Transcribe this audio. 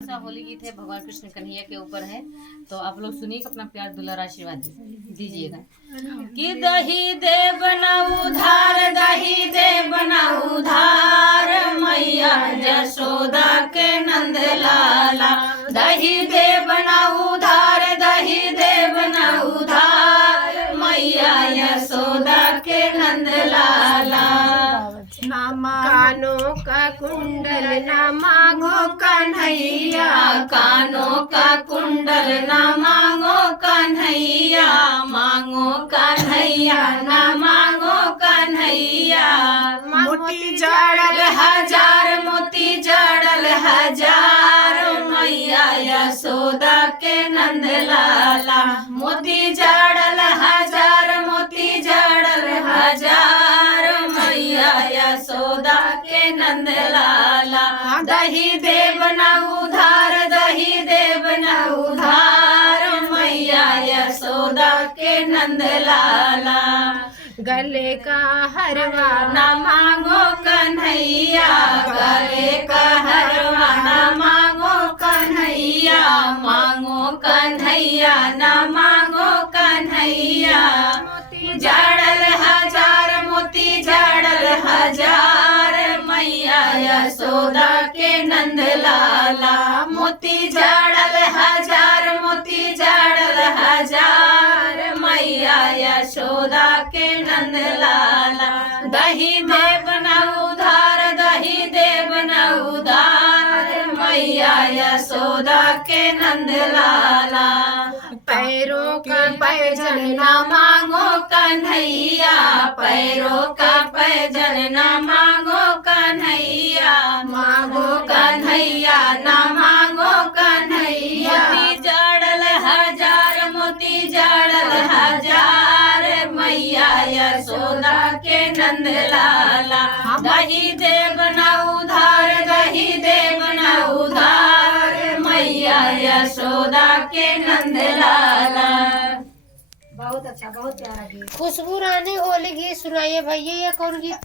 सा होली गीत है, भगवान कृष्ण कन्हैया के ऊपर है। तो आप लोग सुनिए, अपना प्यार दुलार आशीर्वाद दीजिएगा। कि दही दे बना उधार, दही दे बना उधार, मैया यशोदा के नंद लाला। दही दे बना उधार, दही दे बना उधार, मैया यशोदा के नंद लाला। कानों का कुंडल न मांगो कन्हैया, कानों का कुंडल न मांगो कन्हैया, मांगो कन्हैया न मांगो कन्हैया। मोती जड़ल हजार, मोती जड़ल हजार, मैया यशोदा के नंद लाला। मोती जड़ल हजार, मोती जड़ल हजार, मैया यशोदा के नंद लाला। दही देव न उधार, दही देव न उधार, मैया यशोदा के नंद लाला। गले का हरवा न मांगो कन्हैया, गले का हरवा न मांगो कन्हैया, मांगो कन्हैया न मांगो कन्हैया। जड़ल हजार, मोती जड़ल हजार, मैया यशोदा के नंद लाला। मोती जड़ल हजार, मोती जड़ल हजार, मैया यशोदा के नंद लाला। दही देव न उधार, दही देव न उधार, मैया यशोदा के नंद लाला। पैरों का पैजन न मांगो कन्हैया, पैरों का पैजन न मांगो कन्हैया, मांगो कन्हैया न मांगो कन्हैया। मोती जड़ल हजार, मोती जड़ल हजार, मैया यशोदा के नंद लाला। दही देव न उधार, दही देव न उधार, मैया यशोदा के नंद लाला। बहुत अच्छा, बहुत प्यारा गीत। खुशबू रानी होली गीत सुनाइए भैया। ये कौन गीत?